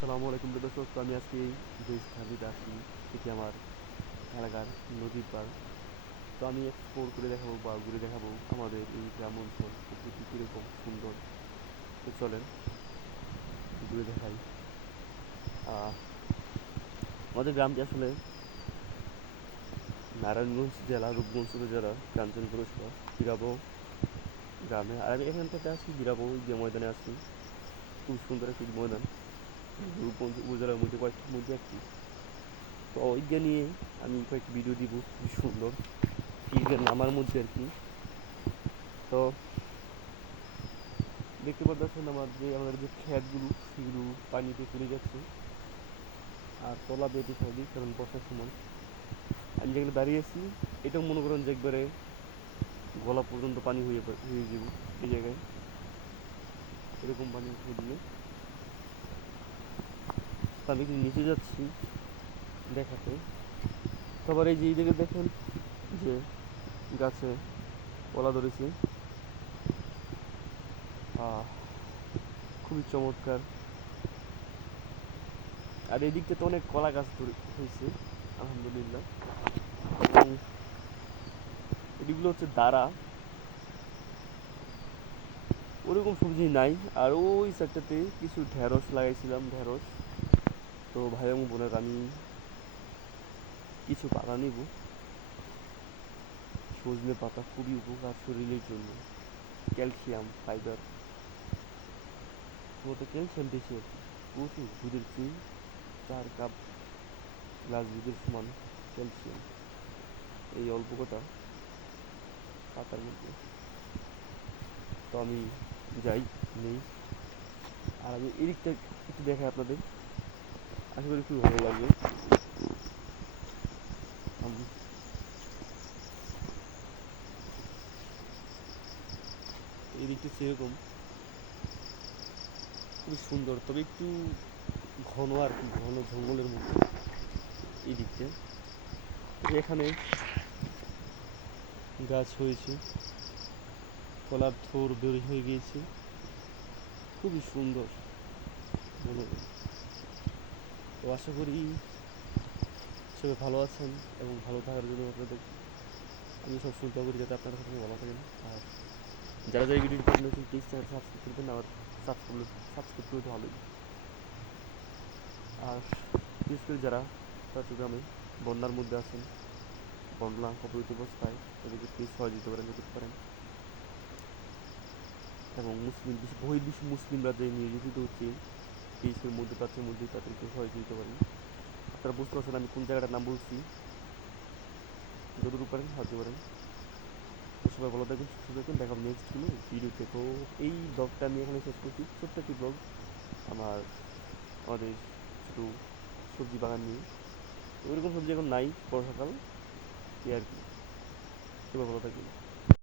আসসালামু আলাইকুম প্রিয় দর্শক। তো আমি আজকে যে স্থানটিতে আসি সেটি আমার এলাকার নদীর পাড়। তো আমি এক্সপ্লোর করে দেখাবো বা ঘুরে দেখাবো আমাদের এই গ্রাম অঞ্চল প্রকৃতি কীরকম সুন্দর। তো চলেন ঘুরে দেখাই। আহ, আমাদের গ্রামটি আসলে নারায়ণগঞ্জ জেলা, রূপগঞ্জ উপজেলা, কাঞ্চন পৌরসভা, বিরাবো গ্রামে। আর আমি এখানটাতে আছি বিরাবো যে ময়দানে আছি। খুব সুন্দর একটি ময়দান, রূপগঞ্জ উপজেলার মধ্যে কয়েকটির মধ্যে একটি। তো ওইটা নিয়ে আমি কয়েকটি ভিডিও দিব, খুবই সুন্দর ফিল্ডের নামার মধ্যে আর কি। তো দেখতে পারতেছেন আমাদের যে ক্ষেতগুলো সেগুলো পানিতে চলে যাচ্ছে আর তলা বেঁধে থাকবে, কারণ বর্ষার সময় আমি যেখানে দাঁড়িয়ে আছি এটাও মনে করেন যে একবারে গলা পর্যন্ত পানি হয়ে যাব এই জায়গায়, এরকম পানি উঠে দিবে। তো আমি একটু নিচে যাচ্ছি দেখাতে। তারপর এই যে এই দিকে দেখেন যে গাছে কলা ধরেছে, খুবই চমৎকার। আর এই দিকটাতে অনেক কলা গাছ হয়েছে আলহামদুলিল্লাহ। এবং এগুলো হচ্ছে দাঁড়া, ওরকম সবজি নাই। আর ওই সাইডটাতে কিছু ঢেঁড়স লাগাইছিলাম, ঢেঁড়স। তো ভাই এবং বোনের আমি কিছু পাতা নিব। সজনে পাতা খুবই উপকার শরীরের জন্য, ক্যালসিয়াম ফাইবার, মতো ক্যালসিয়াম বেশি আর কি। প্রচুর, দুধের চেয়ে 4 কাপ গ্লাস দুধের সমান ক্যালসিয়াম এই অল্প কটা পাতার মধ্যে। তো আমি যাই, নেই। আর আমি এদিকটা একটু দেখাই আপনাদের, আশা করি খুবই ভালো লাগবে। আমি এই দিকটা সেরকম খুবই সুন্দর, তবে একটু ঘন আর কি, ঘন জঙ্গলের মধ্যে এই দিকটা। এখানে গাছ হয়েছে, কলার থোর বের হয়ে গিয়েছে, খুবই সুন্দর মনোরম। তো আশা করি সবাই ভালো আছেন এবং ভালো থাকার জন্য আপনাদের আমি সবসময় দোয়া করি যাতে আপনারা সবসময় ভালো থাকেন। আর যারা যারা ভিডিওটি দেখেন নতুন, প্লিজ চ্যানেল সাবস্ক্রাইব করবেন। আর সাবস্ক্রাইব করলে তো ভালোই। আর বিশেষ করে যারা চট্টগ্রামে বন্যার মধ্যে আছেন, বন্যা কবলিত অবস্থায়, তাদেরকে প্লিজ সহযোগিতা করেন যদি পারেন। এবং বহির্বিশ্ব মুসলিমরা যে নির্যাতিত হচ্ছে, বিশেষ করে মধ্যপ্রাচ্যের মধ্যে, তাদেরকে সহযোগিতা করেন। আপনারা বুঝতে পারছেন আমি কোন জায়গাটার নাম বলছি। যতটুকু পারেন সাহায্য করেন। তো সবাই ভালো থাকবেন, সুস্থ থাকবেন, দেখা হবে নেক্সট কোনো ভিডিওতে। তো এই ব্লগটা আমি এখানে শেষ করছি, ছোট্ট একটি ব্লগ আমাদের ছোটো সবজি বাগান নিয়ে। তো ওইরকম সবজি এখন নাই, বর্ষাকাল এই আর কি। সবাই ভালো থাকবেন।